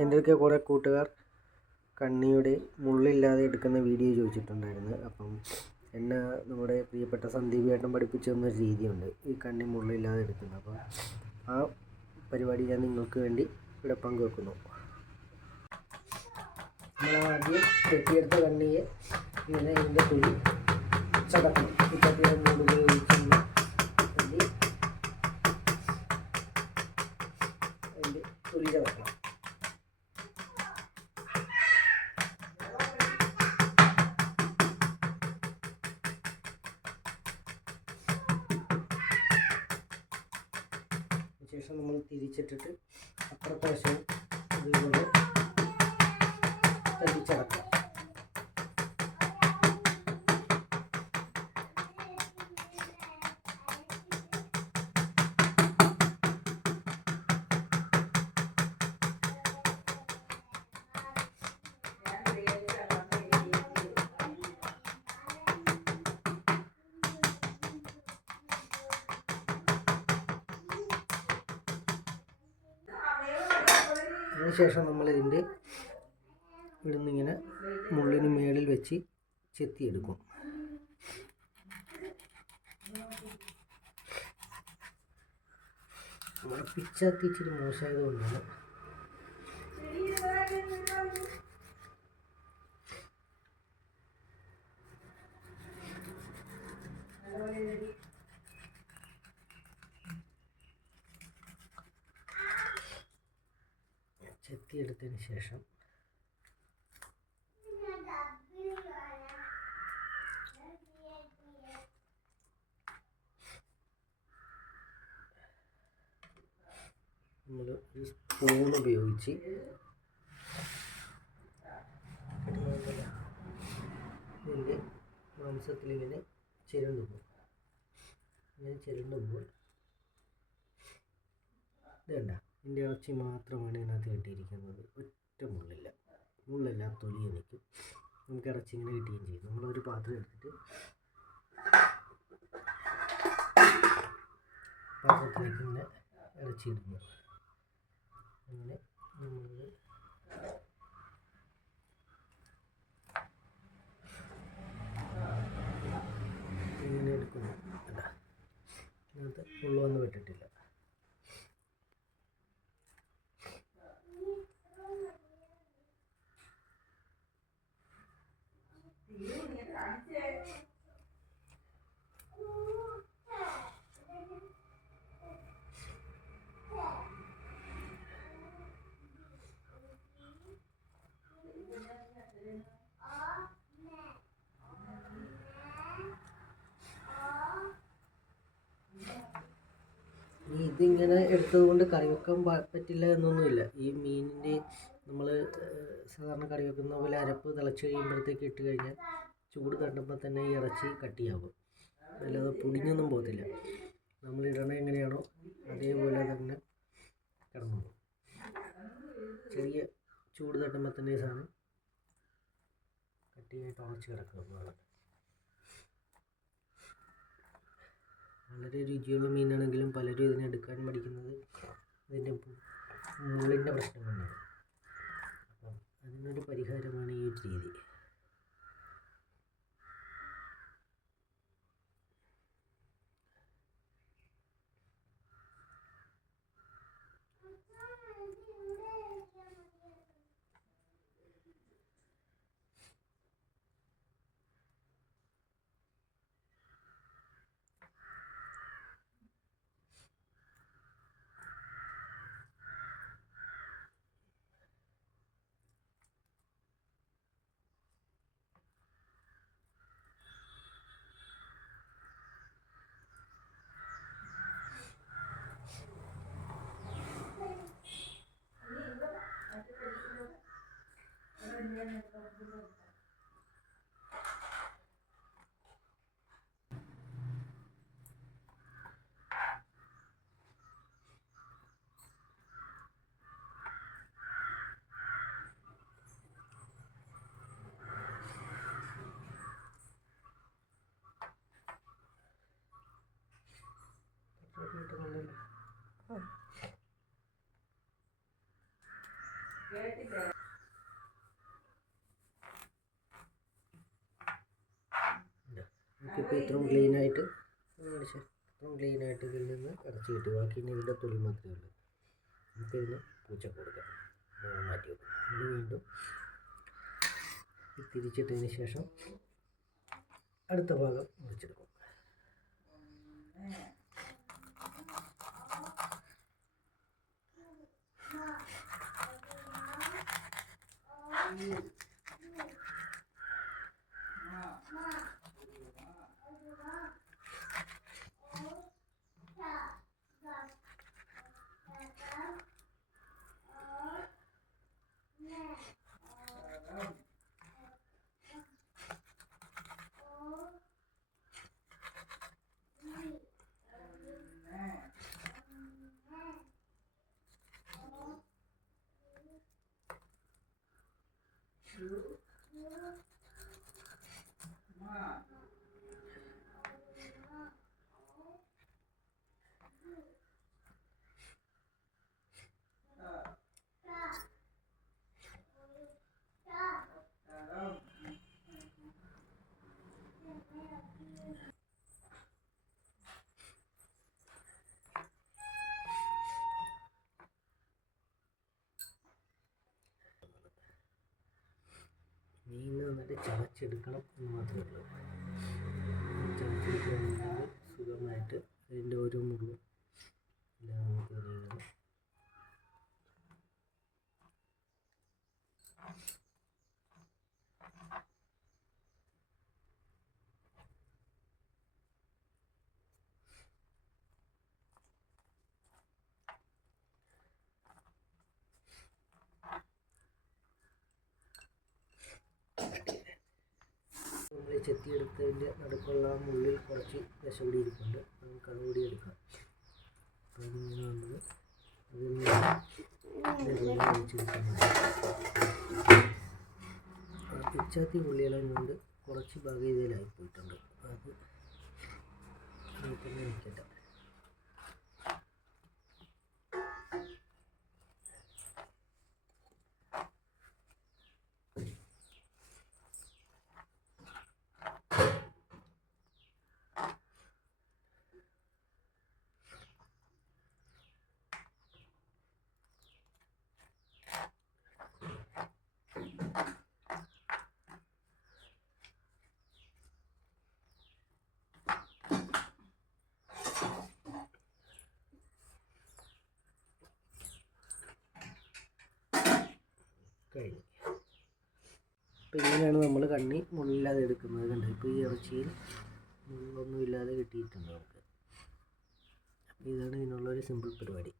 എന്റെയൊക്കെ കുറേ കൂട്ടുകാർ കണ്ണിയുടെ മുള്ളില്ലാതെ എടുക്കുന്ന വീഡിയോ ചോദിച്ചിട്ടുണ്ടായിരുന്നു. അപ്പം എന്നെ നമ്മുടെ പ്രിയപ്പെട്ട സന്ദീപ് ഏട്ടൻ പഠിപ്പിച്ചു തന്നൊരു രീതിയുണ്ട് ഈ കണ്ണി മുള്ളില്ലാതെ എടുക്കുന്നത്. അപ്പോൾ ആ പരിപാടി ഞാൻ നിങ്ങൾക്ക് വേണ്ടി ഇവിടെ പങ്കുവെക്കുന്നു. ആദ്യം കെട്ടിയെടുത്ത കണ്ണിയെ ഇങ്ങനെ ഇതിന്റെ തുള്ളി ചതക്കണം. ഈ കട്ടിയുടെ മുകളിൽ ഉപയോഗിച്ചൊന്ന് വേണ്ടി അതിന്റെ തുണി ചതക്കണം ശേഷം നമ്മൾ തിരിച്ചിട്ടിട്ട് അപ്പുറത്തെ വശവും ഇതുപോലെ അതിനുശേഷം നമ്മൾ ഇതിന്റെ ഇവിടുന്നിങ്ങനെ മുള്ളിന് മേളിൽ വെച്ച് ചെത്തിയെടുക്കും. നമ്മുടെ പിച്ചാത്തി ഇച്ചിരി മോശമായത് കൊണ്ടാണ് ചെത്തിയെടുത്തതിന് ശേഷം നമ്മൾ ഒരു സ്പൂൺ ഉപയോഗിച്ച് ഇതിന്റെ മാംസത്തിൽ ഇങ്ങനെ ചിരണ്ടുമ്പോൾ ഇങ്ങനെ ചിരണ്ടുമ്പോൾ ഇതേണ്ട ഇതിന്റെ ഇറച്ചി മാത്രമാണ് ഇതിനകത്ത് കിട്ടിയിരിക്കുന്നത്. ഒറ്റ മുള്ളില്ല. മുള്ളില്ല തൊലി നിൽക്കും നമുക്ക് ഇറച്ചി ഇങ്ങനെ കിട്ടുകയും ചെയ്യും. നമ്മളൊരു പാത്രം എടുത്തിട്ട് പാത്രത്തിലേക്ക് ഇങ്ങനെ ഇറച്ചി ഇടുന്നു. അങ്ങനെ നമ്മൾ ഇങ്ങനെ എടുക്കുന്നു. അല്ല ഇതിനകത്ത് മുള്ളൊന്നും വിട്ടിട്ടില്ല ഈ ഇതിങ്ങനെ എടുത്തത് കൊണ്ട് കറി വെക്കാൻ പറ്റില്ല എന്നൊന്നുമില്ല. ഈ മീനിന്റെ നമ്മൾ സാധാരണ കറി വെക്കുന്ന പോലെ അരപ്പ് തിളച്ച് കഴിയുമ്പോഴത്തേക്ക് ഇട്ട് കഴിഞ്ഞാൽ ചൂട് തട്ടുമ്പോൾ തന്നെ ഇറച്ചി കട്ടിയാകും. അല്ലാതെ പൊടിഞ്ഞൊന്നും പോകത്തില്ല. നമ്മൾ ഇടണ എങ്ങനെയാണോ അതേപോലെ തന്നെ കിടന്നു ചെറിയ ചൂട് തട്ടുമ്പോൾ തന്നെ സാധനം കട്ടിയായിട്ട് ഉറച്ച് കിടക്കുന്നതാണ് വളരെ രുചിയുള്ള മീനാണെങ്കിലും പലരും ഇതിനെ എടുക്കാൻ മടിക്കുന്നത് ഇതിന്റെ മുള്ളിന്റെ പ്രശ്നം കൊണ്ടാണ്. അപ്പം അതിനൊരു പരിഹാരമാണ് ഈ ഒരു രീതി. നമുക്കിപ്പോൾ ഇത്രയും ക്ലീനായിട്ട് ഇത്രയും ക്ലീനായിട്ട് ഇതിൽ നിന്ന് ഇറച്ചി കിട്ടി ബാക്കി ഇനി ഇതിന്റെ തൊലി മാത്രമേ ഉള്ളൂ. നമുക്കിതിന് പൂച്ച കൊടുക്കാം. മാറ്റി വെക്കാം. ഇത് വീണ്ടും തിരിച്ചിട്ടതിന് ശേഷം അടുത്ത ഭാഗം മുറിച്ചെടുക്കും. you. മീൻ ചതച്ചെടുക്കണം എന്ന് മാത്രമേ ഉള്ളൂ. ചതച്ചെടുക്കുകയാണെങ്കിൽ സുഖമായിട്ട് അതിന്റെ ഓരോ മുറിവും എല്ലാം നമുക്ക് അറിയണം നമ്മൾ ചെത്തിയെടുത്തതിന്റെ നടുക്കുള്ള മുള്ളിൽ കുറച്ച് ദശ കൂടി ഇരിപ്പുണ്ട്. നമുക്ക് അത് കൂടി എടുക്കാം. പിച്ചാത്തി ഉള്ളിയെല്ലാം കൊണ്ട് കുറച്ച് ഭാഗം ഇതിലായി പോയിട്ടുണ്ട്. അത് നോക്കുന്ന നിൽക്കട്ടെ കഴിഞ്ഞു. അപ്പോൾ ഇങ്ങനെയാണ് നമ്മൾ കണ്ണി മുള്ളില്ലാതെ എടുക്കുന്നത് കണ്ടോ? ഇപ്പോൾ ഈ ഇറച്ചിയിൽ മുള്ളൊന്നുമില്ലാതെ കിട്ടിയിട്ടുണ്ട് നമുക്ക് അപ്പോൾ ഇതാണ് ഇതിനുള്ളൊരു സിമ്പിൾ പരിപാടി.